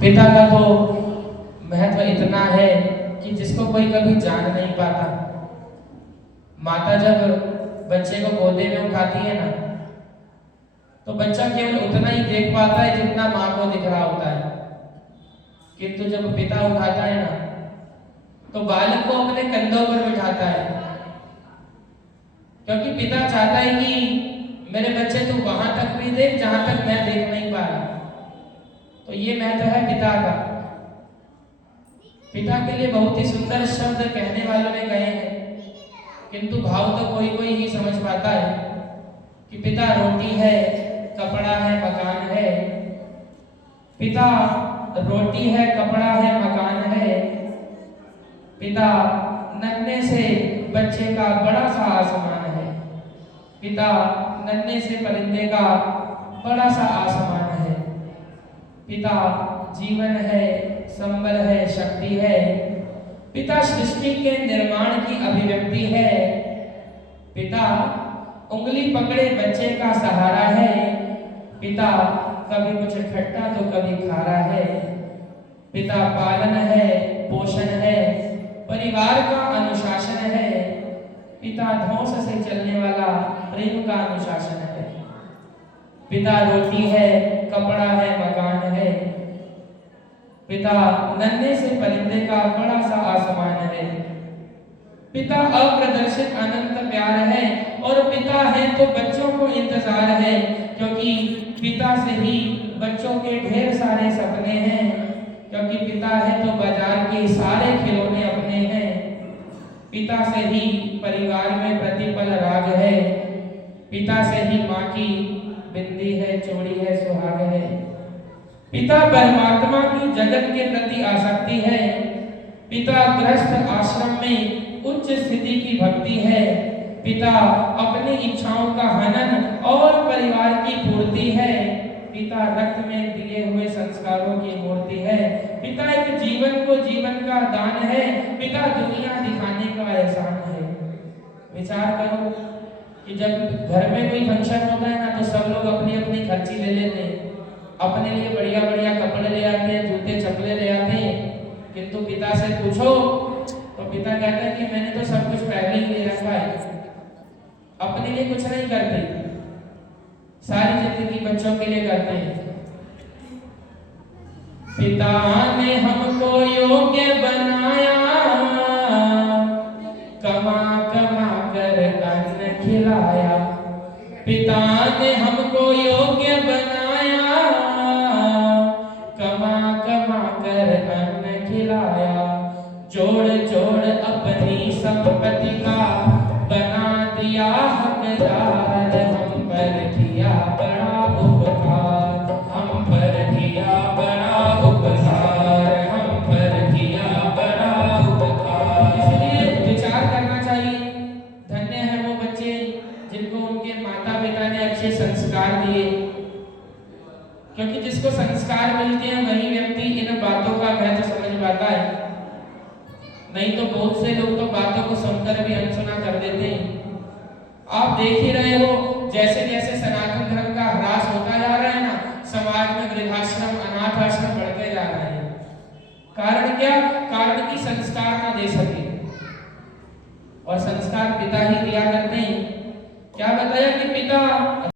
पिता का तो महत्व इतना है कि जिसको कोई कभी जान नहीं पाता। माता जब बच्चे को गोदे में उठाती है ना, तो बच्चा केवल उतना ही देख पाता है जितना माँ को दिख रहा होता है। किंतु जब पिता उठाता है ना, तो बालक को अपने कंधों पर बिठाता है, क्योंकि पिता चाहता है कि मेरे बच्चे तू वहां तक भी देख जहां तक मैं देख नहीं पा रहा। तो ये महत्व है पिता का। पिता के लिए बहुत ही सुंदर शब्द कहने वालों ने कहे हैं, किंतु भाव तो कोई कोई ही समझ पाता है कि पिता रोटी है, कपड़ा है, मकान है। पिता रोटी है, कपड़ा है, मकान है। पिता नन्हे से बच्चे का बड़ा सा आसमान है। पिता नन्हे से परिंदे का बड़ा सा आसमान है। पिता जीवन है, संबल है, शक्ति है। पिता सृष्टि के निर्माण की अभिव्यक्ति है। पिता उंगली पकड़े बच्चे का सहारा है। पिता कभी कुछ खट्टा तो कभी खारा है। पिता पालन है, पोषण है, परिवार का अनुशासन है। पिता धौंस से चलने वाला प्रेम का अनुशासन है। पिता रोटी है, कपड़ा है, मकान है। पिता नन्हे से परिंदे का बड़ा सा आसमान है। पिता अप्रदर्शित अनंत प्यार है। और पिता है तो बच्चों को इंतजार है, क्योंकि पिता से ही बच्चों के ढेर सारे सपने हैं। क्योंकि पिता है तो बाजार के सारे खिलौने अपने हैं। पिता से ही परिवार में प्रतिपल राग है। पिता से ही माँ की बिंदी है, चूड़ी है, सुहाग है। पिता परमात्मा की जगत के प्रति आसक्ति है। पिता गृहस्थ आश्रम में उच्च स्थिति की भक्ति है। पिता अपनी इच्छाओं का हनन और परिवार की पूर्ति है। पिता रक्त में दिए हुए संस्कारों की मूर्ति है। पिता एक जीवन को जीवन का दान है। पिता दुनिया दिखाने का एहसान है। विचार करो कि जब घर में कोई फंक्शन होता है ना, तो सब लोग अपनी अपनी खर्ची ले लेते हैं, अपने लिए बढ़िया बढ़िया कपड़े ले आते हैं, जूते चप्पलें ले आते हैं। किंतु पिता से पूछो तो पिता कहता है कि मैंने तो सब कुछ पहले ही ले रखा है। अपने लिए कुछ नहीं करते, सारी जिंदगी बच्चों के लिए करते हैं। पिता ने हमको योग्य बनाया, कमा कमा कर अन्न खिलाया। पिता ने हमको योग्य बनाया, कमा कमा कर अन्न खिलाया। जोड़ जोड़ अपनी संपत्ति का बना दिया हकदार। हम पर किया बड़ा उपकार, हम पर किया बड़ा उपकार, हम पर किया बड़ा उपकार। इसलिए विचार करना चाहिए, धन्य है वो बच्चे जिनको उनके माता पिता ने अच्छे संस्कार दिए। क्योंकि जिसको संस्कार मिलते हैं वही व्यक्ति इन बातों का महत्व समझ पाता है। नहीं तो बहुत से लोग तो बातों को सुनकर भी अनसुना कर देते हैं। आप देख ही रहे हो, जैसे जैसे सनातन